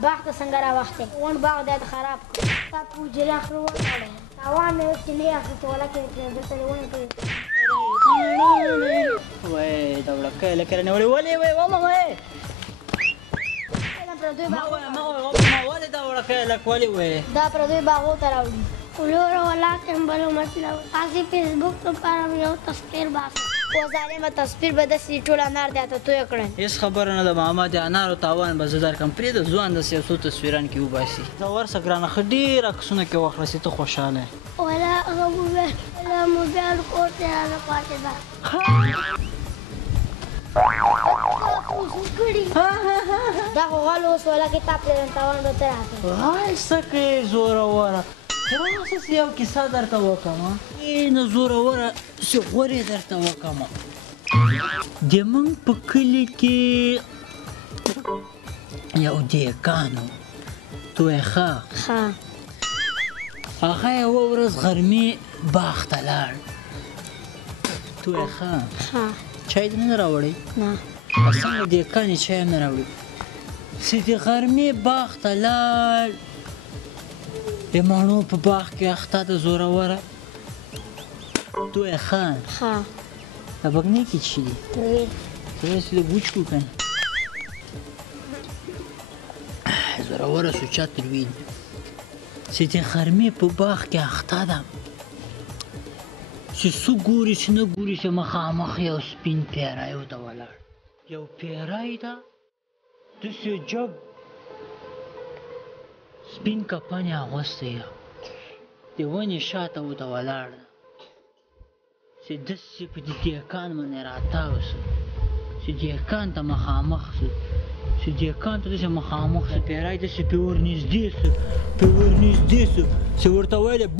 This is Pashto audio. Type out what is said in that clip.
باغ ته څنګه راوختې ون باغ دی خراب کړ تا پوجرې اخر وړی تاوان مې اوس چې نه اخیستې ولکې دلته دې ونې کړې وای دا وړکۍ لکه رانیولې ولې وای وامه وای ما ولې دا وړکۍ لک ولې وای دا پردوی باغو ته راوړي ولوره ولکن بلو مطلب هسې فیسبوک لپاره مې یو تصویر باسه و ظالمه تصویر به داسې ټول انار دی ته تویه کړل هېڅ خبره نه ده ماما د انارو تاوان به زه درکړم پرېږده ځوان داسې یو څو تصویران کې وباسي زه ورسه ګرانه ښه ډېر عکسونه کې واخلسې ته خوشحاله ولا هغه موبایل کور ته رانه پاتې ده دا خو غل اوس ولکې تا پرېږدم تاوان به ته راکړې هاي څه کوې زوروره راشه چې یو کیسه درته وکړم نه زوروره چې غورې درته وکړم د موږ په کلي کې یو دیکان و تویخه هغه یوه ورځ غرمې باغ ته لاړ تویخه چای دې نه راوړی نه څنګه دیکان یې چای هم نه راوړي چې د غرمې باغ ته لاړ د مڼو په باغ کې اخته ده زوروره توی خان دا بګنې کې څه دي ته داسې لږ وچکو که نه زوروره سوچه تلوین چې د غرمې په باغ کې اخته ده چې څه ګوري چې نه ګوري چې مخامخ یو سپین پیری ورته ولاړ یو پیری ده داسې جګ سپین کپن یې اغوستی یم د ونې شاته ورته ولاړ ده چې داسې په دې دیکان باندې راتاو سو چې دیکان ته مخامخ سو چې دیکان ته داسې مخامخ سو پیری داسې پرې ورنږدې سو چې ورته ویل یې